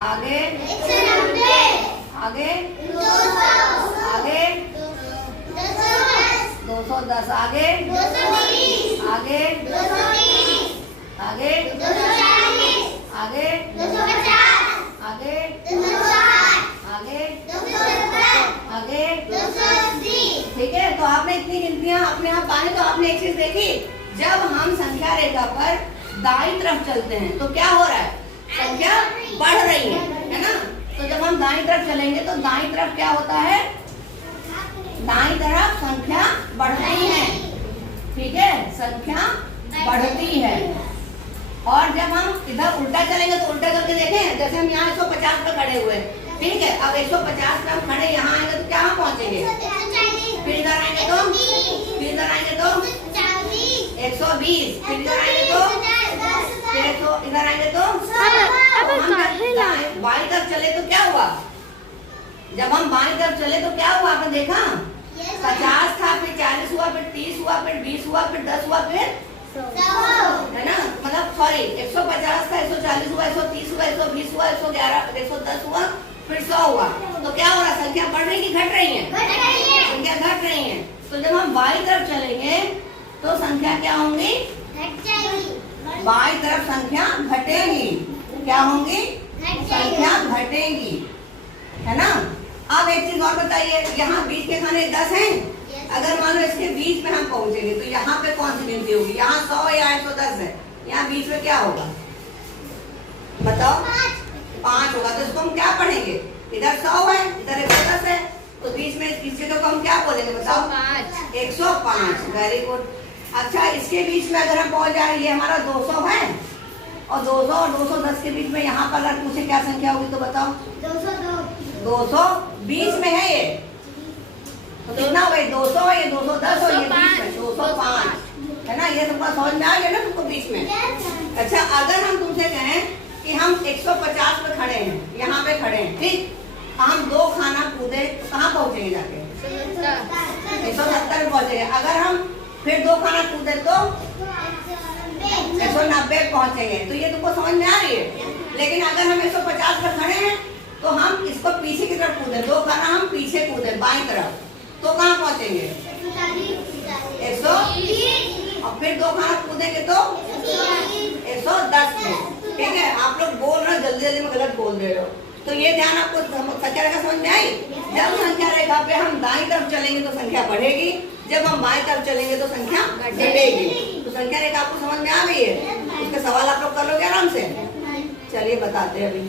आगे 190 आगे 200 आगे 210 210 आगे 220 आगे 230 आगे 240 आगे 250 आगे 260 आगे 270 आगे 280 ठीक है। तो आपने इतनी गिनतियां अपने यहाँ पाई। तो आपने एक चीज देखी, जब हम संख्या रेखा पर दाईं तरफ चलते हैं तो क्या हो रहा है, संख्या बढ़ रही है ना। तो जब हम दाईं तरफ चलेंगे तो दाईं तरफ क्या होता है, दाईं तरफ संख्या बढ़ती है, ठीक है, संख्या बढ़ती है। और जब हम इधर उल्टा चलेंगे तो उल्टा करके देखें, जैसे हम यहाँ 150 पे खड़े हुए, ठीक है, अब 150 पे हम खड़े यहाँ आएंगे तो क्या हम पहुँचेंगे, फिर इधर आएंगे तो 120, फिर इधर आएंगे तो 120, फिर इधर आएंगे तो इधर आएंगे तो बाईं तरफ चले तो क्या हुआ, जब हम बाईं तरफ चले तो क्या हुआ, आपने देखा 50 था, फिर 40 हुआ, फिर 30 हुआ, फिर 20 हुआ, फिर 10 हुआ, फिर है ना, मतलब सॉरी 150 था, 140 हुआ, 130 हुआ, 120 हुआ, 111 110 हुआ, फिर 100 हुआ। तो क्या हो रहा है, संख्या बढ़ रही कि घट रही है, संख्या घट रही है। तो जब हम बाईं तरफ चलेंगे तो संख्या क्या होंगी, बाईं तरफ संख्या घटेगी, क्या होंगी, संख्या घटेगी, है ना। अब एक चीज और बताइए, यहाँ बीच के खाने 10 हैं, अगर मान लो इसके बीच में हम पहुंचेंगे तो यहाँ पे कौन सी गिनती होगी, यहाँ 100 या 110 है, यहाँ बीच में क्या होगा बताओ, 5 होगा। तो इसको हम क्या पढ़ेंगे, इधर 100 है, इधर 110 है, तो बीच में इस चीज को हम क्या बोलेंगे बताओ, 105। Very good. अच्छा, इसके बीच में अगर हम पहुंच जाए, ये हमारा 200 है, और 200 और 210 के बीच में यहाँ पर अगर मुझे क्या संख्या होगी तो बताओ, 200 बीच में है ये, तो कितना हुआ, 200 है, ये 210 और ये बीच में 205, है ना। ये तुमको समझ में आ गया ना तुमको बीच में। अच्छा, अगर हम तुमसे कहें कि हम 150 पे खड़े हैं, यहाँ पे खड़े हैं, ठीक, हम 2 खाना कूदे तो कहाँ पहुँचेंगे जाके, 170 पहुँचेंगे। अगर हम फिर 2 खाना कूदे तो 190 पहुँचेंगे। तो ये तुमको समझ में आ रही है। लेकिन अगर हम 150 पर खड़े हैं तो हम इसको पीछे की तरफ कूदे, 2 खाना हम पीछे कूदे बाईं तरफ, तो कहाँ पहुँचेंगे, 120, और फिर 2 खाना कूदेंगे तो 110 में, ठीक है। आप लोग बोल रहे हो, जल्दी जल्दी में गलत बोल रहे हो, तो ये ध्यान आपको संख्या रेखा समझ में आई। जब संख्या रेखा पे हम दाईं तरफ चलेंगे तो संख्या बढ़ेगी, जब हम बाईं तरफ चलेंगे तो संख्या घटेगी। तो संख्या रेखा आपको समझ में आ गई है, उसके सवाल आप लोग कर लोगे आराम से। चलिए बताते हैं अभी।